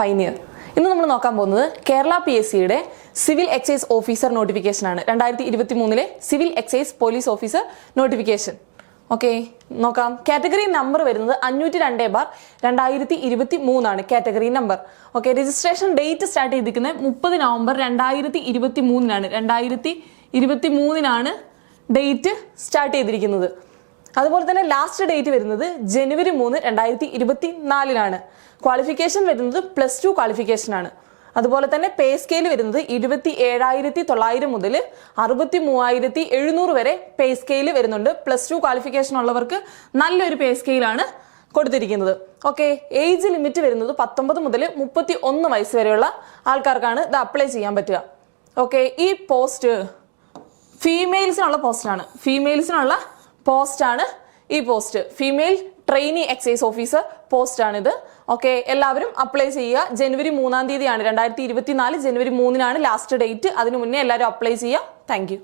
Pioneer. ഇന്ന് നമ്മൾ നോക്കാൻ പോകുന്നത് കേരള PSCയുടെ സിവിൽ എക്സൈസ് ഓഫീസർ നോട്ടിഫിക്കേഷൻ ആണ്. 2023 civil excise police officer notification. Okay, നോക്കാം. കാറ്റഗറി നമ്പർ വരുന്നത് 502/2023 ആണ് category number. Okay, registration date start ചെയ്തിരിക്കുന്നത് 30 നവംബർ 2023 2023 ഡേറ്റ് സ്റ്റാർട്ട് ചെയ്തിരിക്കുന്നത്. അതുപോലെ തന്നെ ലാസ്റ്റ് ഡേറ്റ് വരുന്നത് ജനുവരി 3 2024 ക്വാളിഫിക്കേഷൻ വരുന്നത് +2 ക്വാളിഫിക്കേഷൻ ആണ്. അതുപോലെ തന്നെ പേ സ്കെയിൽ വരുന്നത് 27,900 മുതൽ 63,700 വരെ പേ സ്കെയിൽ വരുന്നുണ്ട്. +2 ക്വാളിഫിക്കേഷൻ ഉള്ളവർക്ക് നല്ലൊരു പേ സ്കെയിലാണ് കൊടുത്തിരിക്കുന്നത്. ഓക്കെ, ഏജ് ലിമിറ്റ് വരുന്നത് 19 മുതൽ 31 വയസ്സ് വരെയുള്ള ആൾക്കാർക്കാണ് ഇത് അപ്ലൈ ചെയ്യാൻ പറ്റുക. ഓക്കെ, ഈ പോസ്റ്റ് ഫീമെയിൽസിനുള്ള പോസ്റ്റാണ് ഈ post. Female trainee excise officer post ആണിത്. ഓക്കെ, എല്ലാവരും അപ്ലൈ ചെയ്യുക. ജനുവരി 3 2024 ജനുവരി 3 ലാസ്റ്റ് ഡേറ്റ്. അതിനു മുന്നേ എല്ലാവരും അപ്ലൈ ചെയ്യുക. Thank you.